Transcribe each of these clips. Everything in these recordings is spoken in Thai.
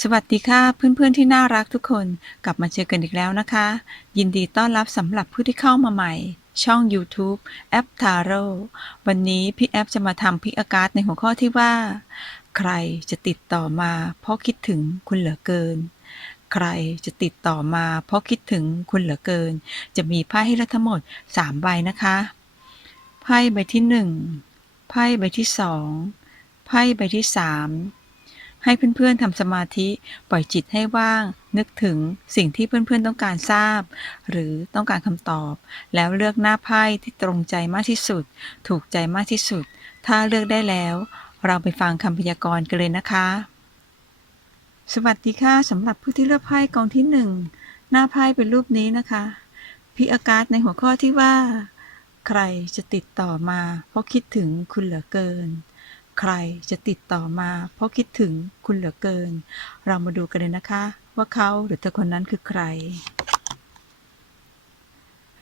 สวัสดีค่ะเพื่อนๆที่น่ารักทุกคนกลับมาเจอกันอีกแล้วนะคะ ยินดีต้อนรับสำหรับผู้ที่เข้ามาใหม่ ช่อง YouTube แอปทาโร่วันนี้พี่แอปจะมาทำพิกอากาศในหัวข้อที่ว่า ใครจะติดต่อมาเพราะคิดถึงคุณเหลือเกิน ใครจะติดต่อมาเพราะคิดถึงคุณเหลือเกิน จะมีไพ่ให้เลือกทั้งหมด 3 ใบนะคะไพ่ใบที่ 1ไพ่ใบที่ 2ไพ่ใบที่ 3 ให้เพื่อนๆทำสมาธิปล่อยจิตให้ว่าง นึกถึงสิ่งที่เพื่อนๆต้องการทราบ หรือต้องการคำตอบ แล้วเลือกหน้าไพ่ที่ตรงใจมากที่สุด ถูกใจมากที่สุด ถ้าเลือกได้แล้ว เราไปฟังคำพยากรณ์กันเลยนะคะ สวัสดีค่ะสำหรับผู้ที่เลือกไพ่กองที่หนึ่งหน้าไพ่เป็นรูปนี้นะคะพิอากาศในหัวข้อที่ว่า ใครจะติดต่อมา เพราะคิดถึงคุณเหลือเกิน ใครจะติดต่อมา เพราะคิดถึงคุณเหลือเกิน เรามาดูกันเลยนะคะ ว่าเขาหรือเธอคนนั้นคือใคร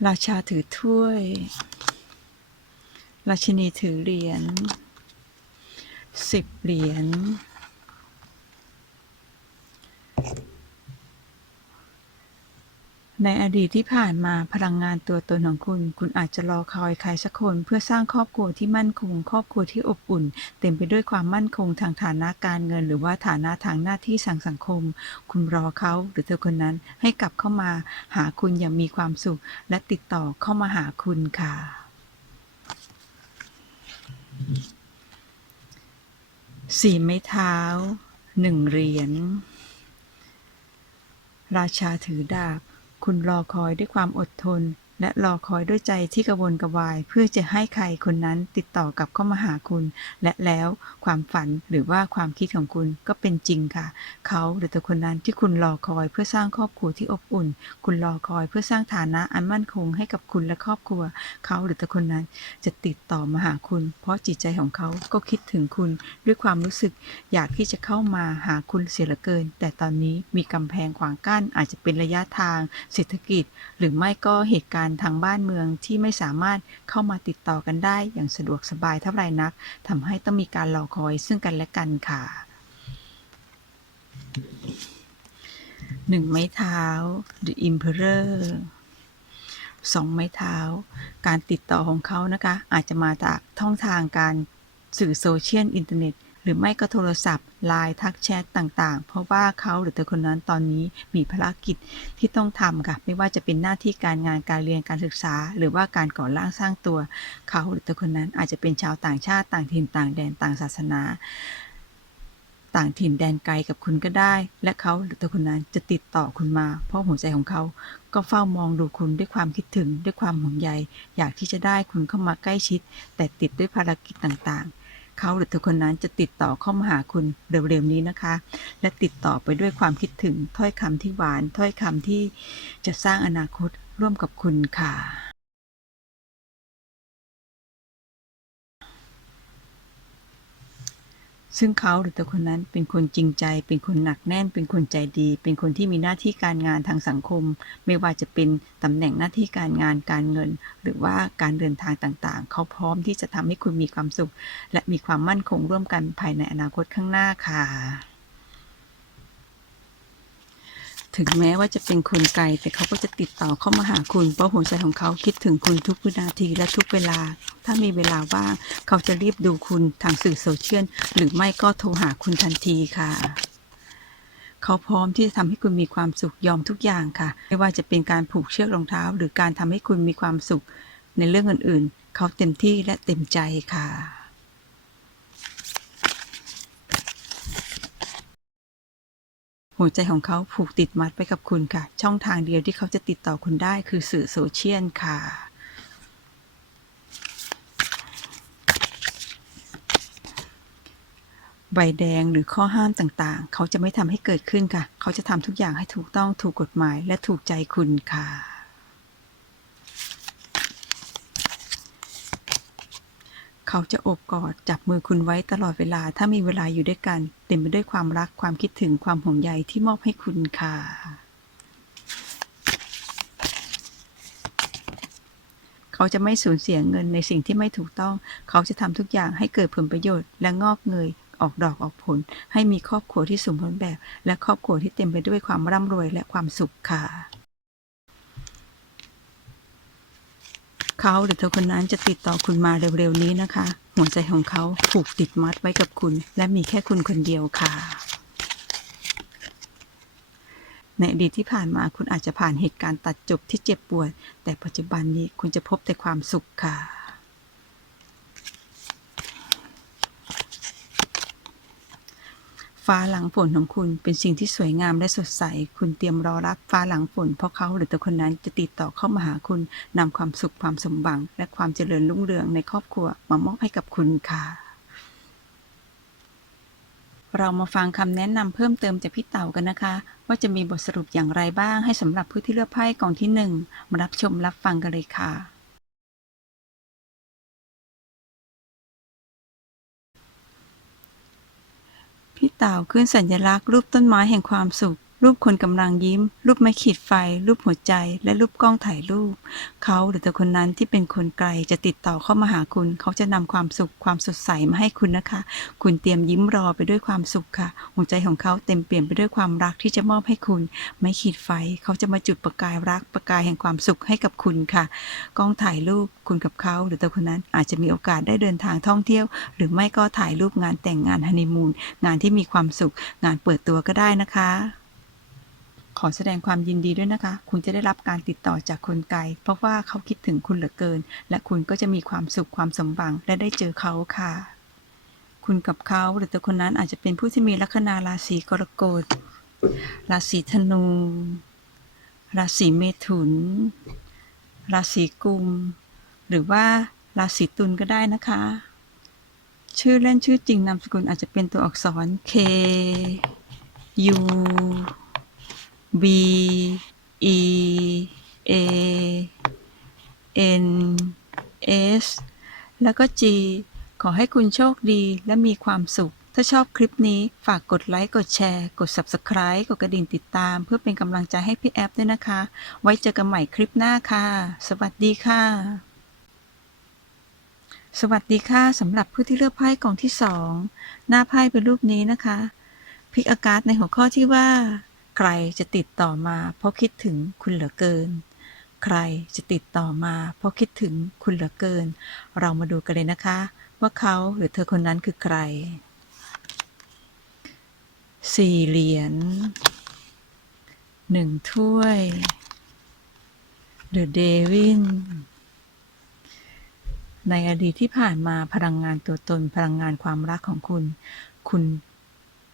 ราชาถือถ้วย ราชินีถือเหรียญสิบเหรียญ ในอดีตที่ผ่านมาพลังงานตัวตนของคุณ คุณอาจจะรอคอยใครสักคน เพื่อสร้างครอบครัวที่มั่นคง ครอบครัวที่อบอุ่น เต็มไปด้วยความมั่นคงทางฐานะการเงิน หรือว่าฐานะทางหน้าที่สังสังคม คุณรอเขาหรือเธอคนนั้นให้กลับเข้ามาหาคุณอย่างมีความสุข และติดต่อเข้ามาหาคุณค่ะสี่ไม้เท้าหนึ่งเหรียญราชาถือดาบ คุณรอคอยด้วยความอดทน และรอคอยด้วยใจที่กระวนกระวาย เพื่อจะให้ใครคนนั้นติดต่อกลับเข้ามาหาคุณ และแล้วความฝันหรือว่าความคิดของคุณก็เป็นจริงค่ะ เขาหรือเธอคนนั้นที่คุณรอคอยเพื่อสร้างครอบครัวที่อบอุ่น คุณรอคอยเพื่อสร้างฐานะอันมั่นคงให้กับคุณและครอบครัว เขาหรือเธอคนนั้นจะติดต่อมาหาคุณ เพราะจิตใจของเขาก็คิดถึงคุณด้วยความรู้สึกอยากที่จะเข้ามาหาคุณเสียเหลือเกิน แต่ตอนนี้มีกำแพงขวางกั้นอาจจะเป็นระยะทาง เศรษฐกิจ หรือไม่ก็เหตุการณ์ทางบ้านเมืองที่ไม่สามารถเข้ามาติดต่อกันได้อย่างสะดวกสบายเท่าไรนักทำให้ต้องมีการรอคอยซึ่งกันและกันค่ะหนึ่งไม้เท้า The Emperor สองไม้เท้า การติดต่อของเขานะคะ อาจจะมาจากท่องทางการสื่อโซเชียลอินเทอร์เน็ต หรือไม่ก็โทรศัพท์ไลน์ทักแชทต่างๆ เพราะว่าเขาหรือเธอคนนั้นตอนนี้มีภารกิจที่ต้องทำค่ะ ไม่ว่าจะเป็นหน้าที่การงานการเรียนการศึกษา หรือว่าการก่อร่างสร้างตัว เขาหรือเธอคนนั้นอาจจะเป็นชาวต่างชาติต่างถิ่นต่างแดนต่างศาสนา ต่างถิ่นแดนไกลกับคุณก็ได้ และเขาหรือเธอคนนั้นจะติดต่อคุณมา เพราะหัวใจของเขาก็เฝ้ามองดูคุณด้วยความคิดถึงด้วยความห่วงใย อยากที่จะได้คุณเข้ามาใกล้ชิด แต่ติดด้วยภารกิจต่างๆ เขาหรือเธอคนนั้นจะติดต่อเข้ามาหาคุณเร็วๆนี้นะคะ และติดต่อไปด้วยความคิดถึงถ้อยคำที่หวาน ถ้อยคำที่จะสร้างอนาคตร่วมกับคุณค่ะ ซึ่งเขาหรือตัวคนนั้นเป็นคนจริงใจ เป็นคนหนักแน่น เป็นคนใจดี เป็นคนที่มีหน้าที่การงานทางสังคม ไม่ว่าจะเป็นตำแหน่งหน้าที่การงานการเงิน หรือว่าการเดินทางต่างๆ เขาพร้อมที่จะทำให้คุณมีความสุข และมีความมั่นคงร่วมกันภายในอนาคตข้างหน้าค่ะ ถึงแม้ว่าจะเป็นคนไกล แต่เขาก็จะติดต่อเข้ามาหาคุณ เพราะหัวใจของเขาคิดถึงคุณทุกวินาทีและทุกเวลา ถ้ามีเวลาว่างเขาจะรีบดูคุณทางสื่อโซเชียลหรือไม่ก็โทรหาคุณทันทีค่ะเขาพร้อมที่จะทำให้คุณมีความสุขยอมทุกอย่างค่ะ ไม่ว่าจะเป็นการผูกเชือกรองเท้า หรือการทำให้คุณมีความสุขในเรื่องอื่นๆ เขาเต็มที่และเต็มใจค่ะ หัวใจของเขาผูกติดมัดไปกับคุณค่ะ ช่องทางเดียวที่เขาจะติดต่อคุณได้คือสื่อโซเชียลค่ะใบแดงหรือข้อห้ามต่างๆ เขาจะไม่ทำให้เกิดขึ้นค่ะ เขาจะทำทุกอย่างให้ถูกต้องถูกกฎหมายและถูกใจคุณค่ะ เขาจะโอบกอดจับมือคุณไว้ตลอดเวลาถ้ามีเวลาอยู่ด้วยกัน เต็มไปด้วยความรักความคิดถึงความห่วงใยที่มอบให้คุณค่ะ เขาจะไม่สูญเสียเงินในสิ่งที่ไม่ถูกต้อง เขาจะทำทุกอย่างให้เกิดผลประโยชน์และงอกเงยออกดอกออกผล ให้มีครอบครัวที่สมบูรณ์แบบ และครอบครัวที่เต็มไปด้วยความร่ำรวยและความสุขค่ะ เขาหรือเธอคนนั้นจะติดต่อคุณมาเร็วๆนี้นะคะ หัวใจของเขาผูกติดมัดไว้กับคุณ และมีแค่คุณคนเดียวค่ะ ในอดีตที่ผ่านมาคุณอาจจะผ่านเหตุการณ์ตัดจบที่เจ็บปวด แต่ปัจจุบันนี้คุณจะพบแต่ความสุขค่ะ ฟ้าหลังฝนของคุณเป็นสิ่งที่สวยงามและสดใส คุณเตรียมรอรับฟ้าหลังฝน เพราะเขาหรือตัวคนนั้นจะติดต่อเข้ามาหาคุณนำความสุขความสมหวัง และความเจริญรุ่งเรืองในครอบครัวมามอบให้กับคุณค่ะ เรามาฟังคำแนะนำเพิ่มเติมจากพี่เต่ากันนะคะ ว่าจะมีบทสรุปอย่างไรบ้างให้สำหรับผู้ที่เลือกไพ่กองที่หนึ่งมารับชมรับฟังกันเลยค่ะ พี่เต่าขึ้นสัญลักษณ์รูปต้นไม้แห่งความสุข รูปคนกำลังยิ้ม รูปไม้ขีดไฟ รูปหัวใจ และรูปกล้องถ่ายรูป เขาหรือแต่คนนั้นที่เป็นคนไกลจะติดต่อเข้ามาหาคุณ เขาจะนำความสุขความสดใสมาให้คุณนะคะ คุณเตรียมยิ้มรอไปด้วยความสุขค่ะ หัวใจของเขาเต็มเปี่ยมไปด้วยความรักที่จะมอบให้คุณ ไม่ขีดไฟ เขาจะมาจุดประกายรักประกายแห่งความสุขให้กับคุณค่ะ กล้องถ่ายรูปคุณกับเขาหรือตัวคนนั้นอาจจะมีโอกาสได้เดินทางท่องเที่ยว หรือไม่ก็ถ่ายรูปงานแต่งงานฮันนีมูนงานที่มีความสุข งานเปิดตัวก็ได้นะคะ ขอแสดงความยินดีด้วยนะคะ คุณจะได้รับการติดต่อจากคนไกล เพราะว่าเขาคิดถึงคุณเหลือเกิน และคุณก็จะมีความสุขความสมหวังและได้เจอเขาค่ะ คุณกับเขาหรือตัวคนนั้นอาจจะเป็นผู้ที่มีลัคนาราศีกรกฎ ราศีธนู ราศีเมถุน ราศีกุม หรือว่าราศีตุลก็ได้นะคะ ชื่อเล่นชื่อจริงนามสกุลอาจจะเป็นตัวอักษร K U B E A N S แล้วก็ G ขอให้คุณโชคดีและมีความสุข ถ้าชอบคลิปนี้ฝากกดไลค์ กดแชร์ กด Subscribe กดกระดิ่งติดตาม เพื่อเป็นกำลังใจให้พี่แอฟด้วยนะคะ ไว้เจอกันใหม่คลิปหน้าค่ะ สวัสดีค่ะ สวัสดีค่ะสำหรับผู้ที่เลือกไพ่กองที่สองหน้าไพ่เป็นรูปนี้นะคะ พิกอากาศในหัวข้อที่ว่า ใครจะติดต่อมาเพราะคิดถึงคุณเหลือเกิน ใครจะติดต่อมาเพราะคิดถึงคุณเหลือเกิน เรามาดูกันเลยนะคะ ว่าเขาหรือเธอคนนั้นคือใคร สี่เหรียญหนึ่งถ้วย The Devil ในอดีตที่ผ่านมาพลังงานตัวตนพลังงานความรักของคุณ คุณ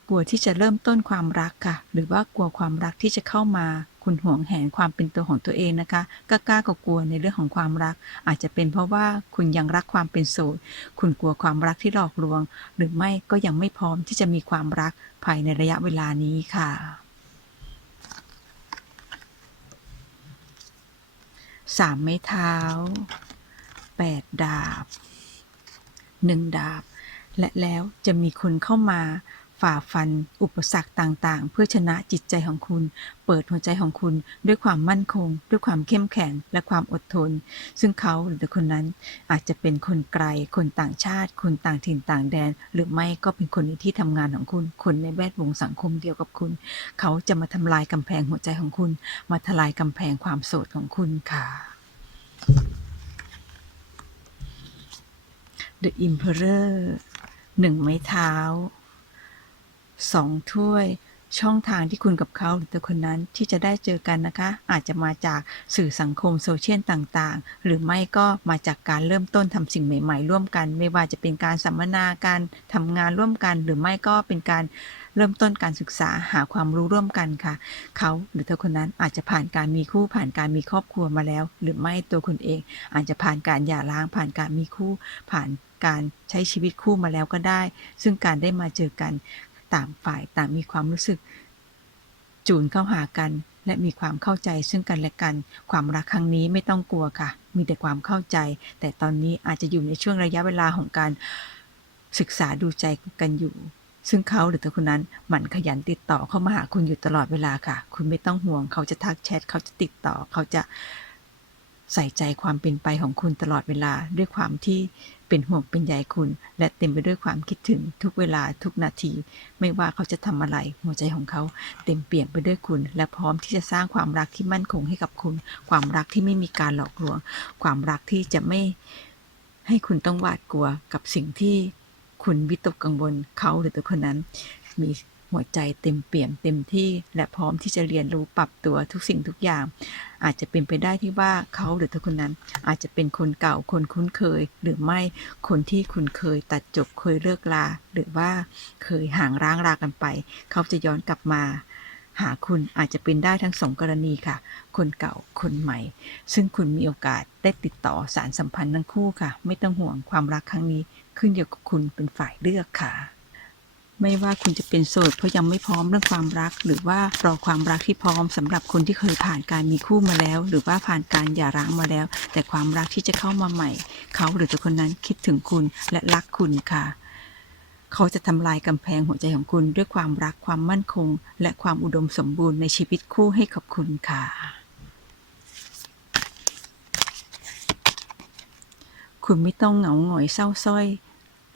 กลัวที่จะเริ่มต้นความรักค่ะ หรือว่ากลัวความรักที่จะเข้ามา คุณห่วงแหนความเป็นตัวของตัวเองนะคะกล้ากล้ากลัวในเรื่องของความรัก อาจจะเป็นเพราะว่าคุณยังรักความเป็นโสดคุณกลัวความรักที่หลอกลวง หรือไม่ก็ยังไม่พร้อมที่จะมีความรักภายในระยะเวลานี้ค่ะสามไม้เท้าแปดดาบหนึ่งดาบ และแล้วจะมีคนเข้ามา ฝ่าฟัน อุปสรรคต่างๆ เพื่อชนะจิตใจของคุณ เปิดหัวใจของคุณด้วยความมั่นคง ด้วยความเข้มแข็งและความอดทน ซึ่งเขาหรือคนนั้นอาจจะเป็นคนไกล คนต่างชาติ คนต่างถิ่นต่างแดน หรือไม่ก็เป็นคนในที่ทำงานของคุณ คนในแวดวงสังคมเดียวกับคุณ เขาจะมาทำลายกำแพงหัวใจของคุณ มาทลายกำแพงความโสดของคุณค่ะ The Emperor หนึ่งไม้เท้า สองถ้วย ช่องทางที่คุณกับเขาหรือตัวคนนั้นที่จะได้เจอกันนะคะ อาจจะมาจากสื่อสังคมโซเชียลต่างๆ หรือไม่ก็มาจากการเริ่มต้นทำสิ่งใหม่ ๆ ร่วมกัน ไม่ว่าจะเป็นการสัมมนาการทำงานร่วมกัน หรือไม่ก็เป็นการเริ่มต้นการศึกษาหาความรู้ร่วมกันค่ะ เขาหรือเธอคนนั้นอาจจะผ่านการมีคู่ผ่านการมีครอบครัวมาแล้ว หรือไม่ตัวคุณเอง อาจจะผ่านการหย่าร้างผ่านการมีคู่ผ่านการใช้ชีวิตคู่มาแล้วก็ได้ ซึ่งการได้มาเจอกัน ต่างฝ่ายต่างมีความรู้สึก จูนเข้าหากัน และมีความเข้าใจซึ่งกันและกัน ความรักครั้งนี้ไม่ต้องกลัวค่ะ มีแต่ความเข้าใจ แต่ตอนนี้อาจจะอยู่ในช่วงระยะเวลาของการศึกษาดูใจกันอยู่ ซึ่งเขาหรือตัวคนนั้นหมั่นขยันติดต่อเข้ามาหาคุณอยู่ตลอดเวลาค่ะ คุณไม่ต้องห่วง เขาจะทักแชท เขาจะติดต่อ เขาจะใส่ใจความเป็นไปของคุณตลอดเวลาด้วยความที่ เป็นห่วงเป็นใยคุณ และเต็มไปด้วยความคิดถึงทุกเวลาทุกนาที ไม่ว่าเขาจะทำอะไร หัวใจของเขาเต็มเปี่ยมไปด้วยคุณ และพร้อมที่จะสร้างความรักที่มั่นคงให้กับคุณ ความรักที่ไม่มีการหลอกลวง ความรักที่จะไม่ให้คุณต้องหวาดกลัวกับสิ่งที่คุณวิตกกังวลเขาหรือตัวคนนั้นมี หัวใจเต็มเปี่ยมเต็มที่ และพร้อมที่จะเรียนรู้ปรับตัวทุกสิ่งทุกอย่าง อาจจะเป็นไปได้ที่ว่าเขาหรือตัวคนนั้น อาจจะเป็นคนเก่าคนคุ้นเคย หรือไม่คนที่คุณเคยตัดจบเคยเลิกลา หรือว่าเคยห่างร้างรากันไป เขาจะย้อนกลับมาหาคุณอาจจะเป็นได้ทั้งสองกรณีค่ะ คนเก่า คนใหม่ ซึ่งคุณมีโอกาสได้ติดต่อสารสัมพันธ์ทั้งคู่ค่ะ ไม่ต้องห่วงความรักครั้งนี้ ขึ้นอยู่กับคุณเป็นฝ่ายเลือกค่ะ ไม่ว่าคุณจะเป็นโสดเพราะยังไม่พร้อมเรื่องความรัก หรือว่ารอความรักที่พร้อมสำหรับคนที่เคยผ่านการมีคู่มาแล้ว หรือว่าผ่านการหย่าร้างมาแล้ว แต่ความรักที่จะเข้ามาใหม่ เขาหรือตัวคนนั้นคิดถึงคุณและรักคุณค่ะ เขาจะทำลายกำแพงหัวใจของคุณด้วยความรักความมั่นคง และความอุดมสมบูรณ์ในชีวิตคู่ให้กับคุณค่ะ คุณไม่ต้องเหงาหงอยเศร้าส้อย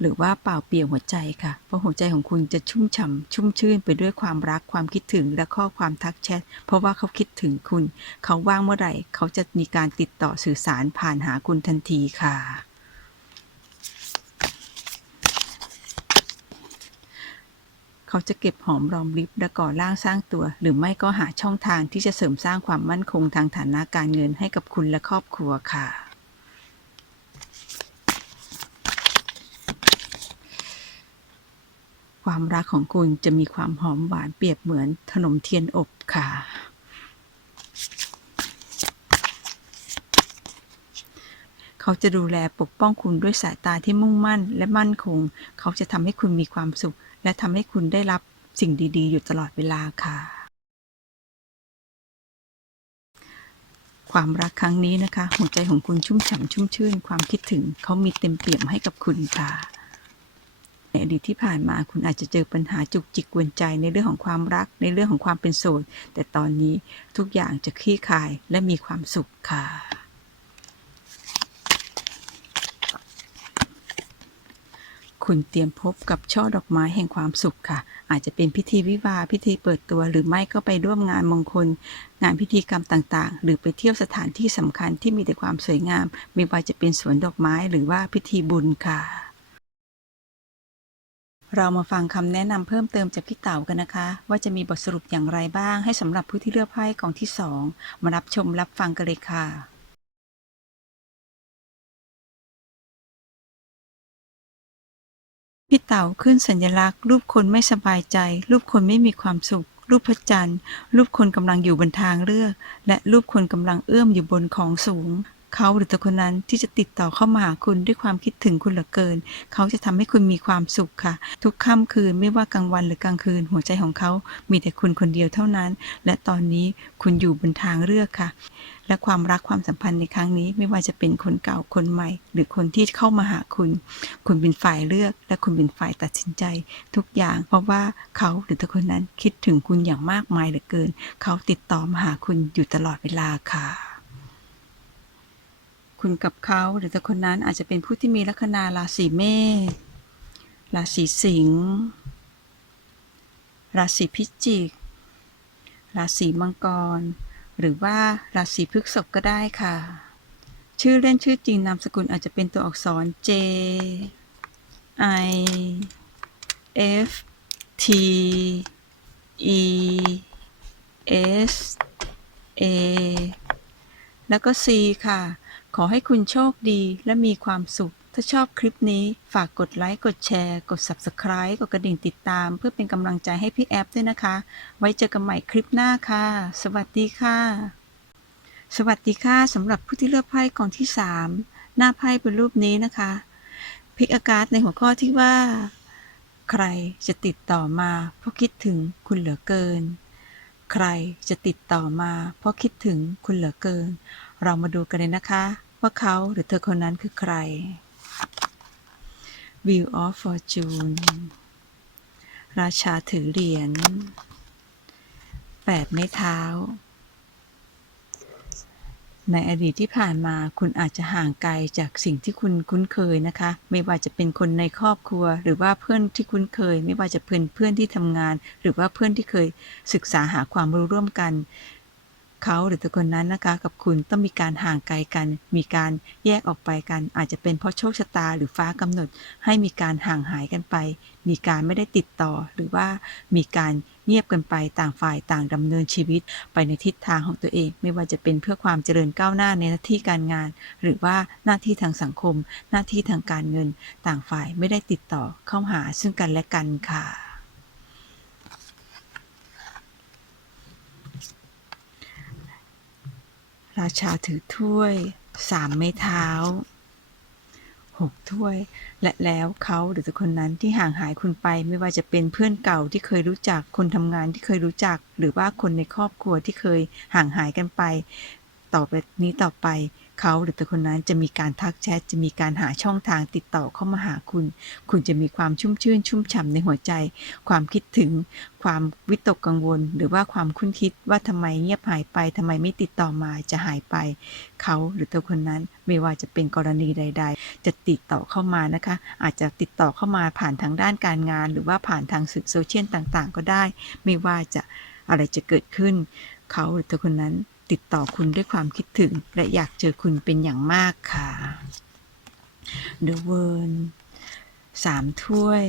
หรือว่าเปล่าเปลี่ยวหัวใจค่ะ เพราะหัวใจของคุณจะชุ่มฉ่ำชุ่มชื่นไปด้วยความรักความคิดถึงและข้อความทักแชท เพราะว่าเขาคิดถึงคุณ เขาว่างเมื่อไหร่ เขาจะมีการติดต่อสื่อสารผ่านหาคุณทันทีค่ะเขาจะเก็บหอมรอมริบและก่อร่างสร้างตัว หรือไม่ก็หาช่องทางที่จะเสริมสร้างความมั่นคงทางฐานะการเงินให้กับคุณและครอบครัวค่ะ ความรักของคุณจะมีความหอมหวานเปรียบเหมือนขนมเทียนอบค่ะ เขาจะดูแลปกป้องคุณด้วยสายตาที่มุ่งมั่นและมั่นคง เขาจะทำให้คุณมีความสุข และทำให้คุณได้รับสิ่งดี ๆ อยู่ตลอดเวลาค่ะ ความรักครั้งนี้นะคะ หัวใจของคุณชุ่มฉ่ำชุ่มชื่น ความคิดถึงเขามีเต็มเปี่ยมให้กับคุณค่ะ ในอดีตที่ผ่านมาคุณอาจจะเจอปัญหาจุกจิกกวนใจในเรื่องของความรัก ในเรื่องของความเป็นโสด แต่ตอนนี้ทุกอย่างจะคลี่คลายและมีความสุขค่ะคุณเตรียมพบกับช่อดอกไม้แห่งความสุขค่ะ อาจจะเป็นพิธีวิวาพิธีเปิดตัวหรือไม่ก็ไปร่วมงานมงคล งานพิธีกรรมต่างๆ หรือไปเที่ยวสถานที่สำคัญที่มีแต่ความสวยงาม ไม่ว่าจะเป็นสวนดอกไม้หรือว่าพิธีบุญค่ะ เรามาฟังคำแนะนำเพิ่มเติมจากพี่เต๋ากันนะคะ ว่าจะมีบทสรุปอย่างไรบ้าง ให้สำหรับผู้ที่เลือกไพ่กองที่2มารับชมรับฟังกันเลยค่ะ พี่เต๋าขึ้นสัญลักษณ์ รูปคนไม่สบายใจ รูปคนไม่มีความสุข รูปพระจันทร์ รูปคนกำลังอยู่บนทางเลือก และรูปคนกำลังเอื้อมอยู่บนของสูง เขาหรือตัวคนนั้นที่จะติดต่อเข้ามาหาคุณด้วยความคิดถึงคุณเหลือเกิน เขาจะทำให้คุณมีความสุขค่ะ ทุกค่ำคืนไม่ว่ากลางวันหรือกลางคืน หัวใจของเขามีแต่คุณคนเดียวเท่านั้น และตอนนี้คุณอยู่บนทางเลือกค่ะ และความรักความสัมพันธ์ในครั้งนี้ ไม่ว่าจะเป็นคนเก่าคนใหม่ หรือคนที่เข้ามาหาคุณ คุณเป็นฝ่ายเลือก และคุณเป็นฝ่ายตัดสินใจ ทุกอย่าง เพราะว่าเขาหรือตัวคนนั้นคิดถึงคุณอย่างมากมายเหลือเกิน เขาติดต่อมาหาคุณอยู่ตลอดเวลาค่ะ คุณกับเขาหรือแตัวคนนั้นอาจจะเป็นผู้ที่มีลัคนาราศีเมษราศีสิงห์ราศีพิจิก ราศีมังกร หรือว่าราศีพฤษภก็ได้ค่ะ ชื่อเล่นชื่อจริงนามสกุลอาจจะเป็นตัวอักษร J I F T E S A แล้วก็ C ค่ะ ขอให้คุณโชคดีและมีความสุข ถ้าชอบคลิปนี้ฝากกดไลค์ กดแชร์ กด Subscribe กดกระดิ่งติดตาม เพื่อเป็นกำลังใจให้พี่แอฟด้วยนะคะ ไว้เจอกันใหม่คลิปหน้าค่ะ สวัสดีค่ะ สวัสดีค่ะสำหรับผู้ที่เลือกไพ่กองที่ 3 หน้าไพ่เป็นรูปนี้นะคะพิกอากาศในหัวข้อที่ว่า ใครจะติดต่อมา เพราะคิดถึงคุณเหลือเกิน ใครจะติดต่อมา เพราะคิดถึงคุณเหลือเกิน เรามาดูกันเลยนะคะ ว่าเขาหรือเธอคนนั้นคือใคร View of Fortune ราชาถือเหรียญแปดไม้เท้า ในอดีตที่ผ่านมาคุณอาจจะห่างไกลจากสิ่งที่คุณคุ้นเคยนะคะ ไม่ว่าจะเป็นคนในครอบครัว หรือว่าเพื่อนที่คุ้นเคย ไม่ว่าจะเป็นเพื่อนที่ทำงาน หรือว่าเพื่อนที่เคยศึกษาหาความรู้ร่วมกัน เขาหรือตัวคนนั้นนะคะ กับคุณต้องมีการห่างไกลกัน มีการแยกออกไปกัน อาจจะเป็นเพราะโชคชะตาหรือฟ้ากำหนด ให้มีการห่างหายกันไป มีการไม่ได้ติดต่อหรือว่ามีการเงียบกันไปต่างฝ่ายต่างดำเนินชีวิต ไปในทิศทางของตัวเอง ไม่ว่าจะเป็นเพื่อความเจริญก้าวหน้าในหน้าที่การงาน หรือว่าหน้าที่ทางสังคม หน้าที่ทางการเงิน ต่างฝ่ายไม่ได้ติดต่อเข้าหาซึ่งกันและกันค่ะ ราชาถือถ้วยสามไม้เท้าหกถ้วย และแล้วเขาหรือตัวคนนั้นที่ห่างหายคุณไปไม่ว่าจะเป็นเพื่อนเก่าที่เคยรู้จักคนทำงานที่เคยรู้จัก หรือว่าคนในครอบครัวที่เคยห่างหายกันไป ต่อไปนี้ต่อไป เขาหรือตัวคนนั้นจะมีการทักแชทจะมีการหาช่องทางติดต่อเข้ามาหาคุณ คุณจะมีความชุ่มชื่น ชุ่มฉ่ำในหัวใจ ความคิดถึง ความวิตกกังวล หรือว่าความคุ้นคิดว่าทำไมเงียบหายไปทำไมไม่ติดต่อมาจะหายไป เขาหรือตัวคนนั้นไม่ว่าจะเป็นกรณีใด ๆ จะติดต่อเข้ามานะคะ อาจจะติดต่อเข้ามาผ่านทางด้านการงาน หรือว่าผ่านทางสื่อโซเชียลต่างๆ ก็ได้ ไม่ว่าจะอะไรจะเกิดขึ้น เขาหรือตัวคนนั้น ติดต่อคุณด้วยความคิดถึง และอยากเจอคุณเป็นอย่างมากค่ะ The w o r l สามถ้วย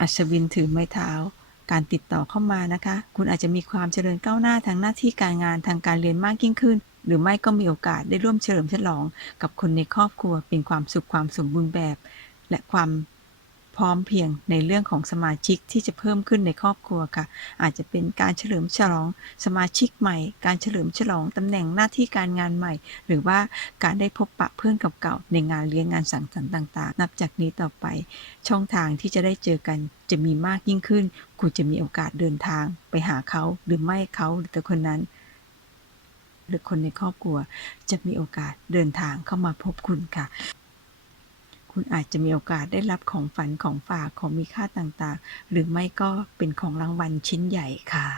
อัศวินถือไม้เท้า การติดต่อเข้ามานะคะ คุณอาจจะมีความเจริญก้าวหน้าทางหน้าที่การงานทางการเรียนมากยิ่งขึ้น หรือไม่ก็มีโอกาสได้ร่วมเฉลิมฉลอง กับคนในครอบครัวเป็นความสุขความสมบูรณ์แบบ และความ พร้อมเพียงในเรื่องของสมาชิกที่จะเพิ่มขึ้นในครอบครัวค่ะ อาจจะเป็นการเฉลิมฉลองสมาชิกใหม่ การเฉลิมฉลองตำแหน่งหน้าที่การงานใหม่ หรือว่าการได้พบปะเพื่อนเก่าๆในงานเลี้ยงงานสังสรรค์ต่าง ๆ นับจากนี้ต่อไป ช่องทางที่จะได้เจอกันจะมีมากยิ่งขึ้น คุณจะมีโอกาสเดินทางไปหาเขาหรือไม่เขาหรือแต่คนนั้นหรือคนในครอบครัวจะมีโอกาสเดินทางเข้ามาพบคุณค่ะ คุณอาจจะมีโอกาสได้รับของฝันของฝากของมีค่าต่างๆ หรือไม่ก็เป็นของรางวัลชิ้นใหญ่ค่ะ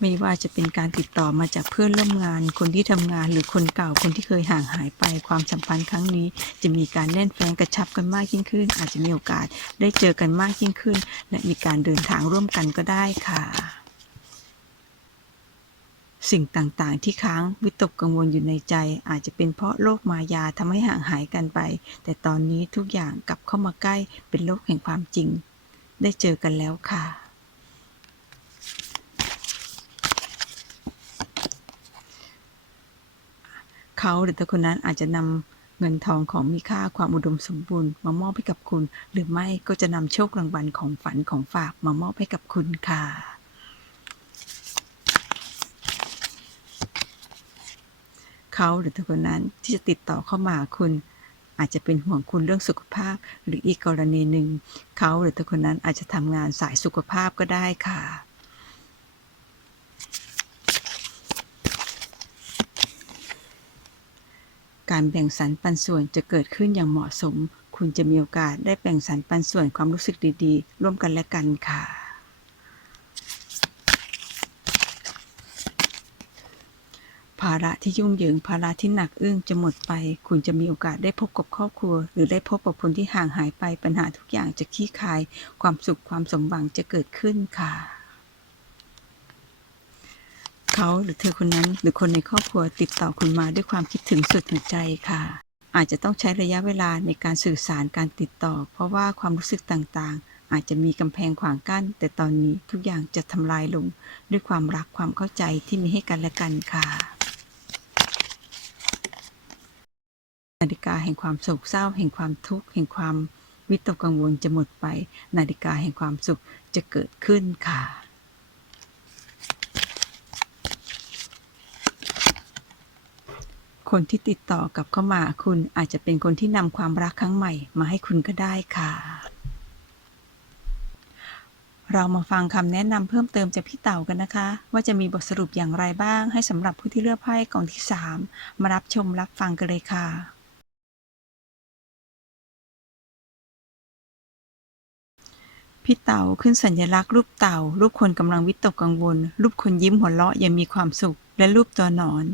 ไม่ว่าจะเป็นการติดต่อมาจากเพื่อนร่วมงาน คนที่ทำงานหรือคนเก่าคนที่เคยห่างหายไป ความสัมพันธ์ครั้งนี้ จะมีการแน่นแฟ้นกระชับกันมากยิ่งขึ้น อาจจะมีโอกาสได้เจอกันมากยิ่งขึ้น และมีการเดินทางร่วมกันก็ได้ค่ะ สิ่งต่างๆ ที่ค้างวิตกกังวลอยู่ในใจ อาจจะเป็นเพราะโลกมายาทำให้ห่างหายกันไป แต่ตอนนี้ทุกอย่างกลับเข้ามาใกล้เป็นโลกแห่งความจริง ได้เจอกันแล้วค่ะเขาหรือตัวคนนั้นอาจจะนำเงินทองของมีค่าความอุดมสมบูรณ์ มามอบให้กับคุณ หรือไม่ก็จะนำโชครางวัลของฝันของฝากมามอบให้กับคุณค่ะ เขาหรือตัวคนนั้นที่จะติดต่อเข้ามาคุณ อาจจะเป็นห่วงคุณเรื่องสุขภาพ หรืออีกกรณีหนึ่ง เขาหรือตัวคนนั้นอาจจะทำงานสายสุขภาพก็ได้ค่ะการแบ่งสรรปันส่วนจะเกิดขึ้นอย่างเหมาะสม คุณจะมีโอกาสได้แบ่งสรรปันส่วนความรู้สึกดีๆ ร่วมกันและกันค่ะ ภาระที่ยุ่งเหยิงภาระที่หนักอึ้งจะหมดไป คุณจะมีโอกาสได้พบกับครอบครัว หรือได้พบกับคนที่ห่างหายไปปัญหาทุกอย่างจะคลี่คลาย ความสุขความสมหวังจะเกิดขึ้นค่ะเขาหรือเธอคนนั้นหรือคนในครอบครัวติดต่อคุณมาด้วยความคิดถึงสุดหัวใจค่ะ อาจจะต้องใช้ระยะเวลาในการสื่อสารการติดต่อ เพราะว่าความรู้สึกต่างๆ อาจจะมีกำแพงขวางกั้น แต่ตอนนี้ทุกอย่างจะทำลายลง ด้วยความรักความเข้าใจที่มีให้กันและกันค่ะ นาฬิกาแห่งความโศกเศร้า แห่งความทุกข์แห่งความวิตกกังวลจะหมดไป นาฬิกาแห่งความสุขจะเกิดขึ้นค่ะ คนที่ติดต่อกับเข้ามาคุณอาจจะเป็นคนที่นำความรักครั้งใหม่มาให้คุณก็ได้ค่ะ เรามาฟังคำแนะนำเพิ่มเติมจากพี่เต่ากันนะคะ ว่าจะมีบทสรุปอย่างไรบ้าง ให้สำหรับผู้ที่เลือกไพ่กองที่ 3 มารับชมรับฟังกันเลยค่ะ พี่เต่าขึ้นสัญลักษณ์รูปเต่า รูปคนกำลังวิตกกังวล รูปคนยิ้มหัวเราะยังมีความสุข และรูปตัวหนอน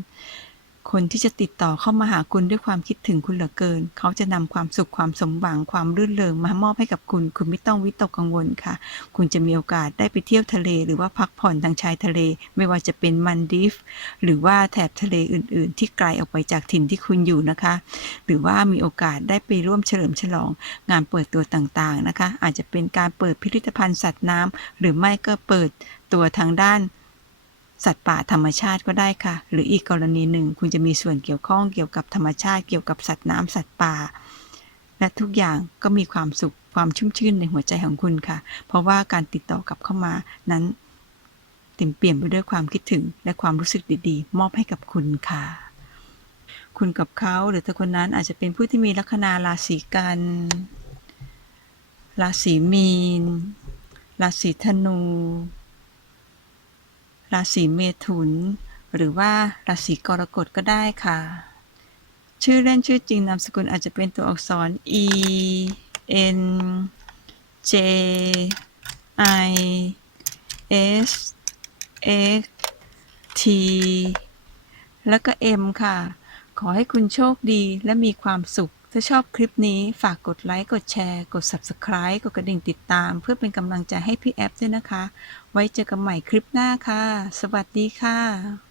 คนที่จะติดต่อเข้ามาหาคุณด้วยความคิดถึงคุณเหลือเกิน เขาจะนำความสุขความสมหวังความรื่นเริงมามอบให้กับคุณ คุณไม่ต้องวิตกกังวลค่ะ คุณจะมีโอกาสได้ไปเที่ยวทะเล หรือว่าพักผ่อนทางชายทะเล ไม่ว่าจะเป็นมันดีฟหรือว่าแถบทะเลอื่น ๆ ที่ไกลออกไปจากถิ่นที่คุณอยู่นะคะ หรือว่ามีโอกาสได้ไปร่วมเฉลิมฉลอง งานเปิดตัวต่าง ๆ นะคะ อาจจะเป็นการเปิดพิพิธภัณฑ์สัตว์น้ำหรือไม่ก็เปิดตัวทางด้าน สัตว์ป่าธรรมชาติก็ได้ค่ะ หรืออีกกรณีหนึ่งคุณจะมีส่วนเกี่ยวข้องเกี่ยวกับธรรมชาติเกี่ยวกับสัตว์น้ำสัตว์ป่า และทุกอย่างก็มีความสุขความชุ่มชื่นในหัวใจของคุณค่ะ เพราะว่าการติดต่อกลับเข้ามานั้นเต็มเปี่ยมไปด้วยความคิดถึงและความรู้สึกดีๆ มอบให้กับคุณค่ะ คุณกับเขาหรือถ้าคนนั้นอาจจะเป็นผู้ที่มีลัคนาราศีกันราศีมีนราศีธนู ราศีเมถุน หรือว่าราศีกรกฎก็ได้ค่ะ ชื่อเล่นชื่อจริงนามสกุลอาจจะเป็นตัวอักษร e n j i s x t แล้วก็ m ค่ะ ขอให้คุณโชคดีและมีความสุข ถ้าชอบคลิปนี้ฝากกดไลค์ กดแชร์ กด Subscribe กดกระดิ่งติดตาม เพื่อเป็นกำลังใจให้พี่แอฟด้วยนะคะ ไว้เจอกันใหม่คลิปหน้าค่ะ สวัสดีค่ะ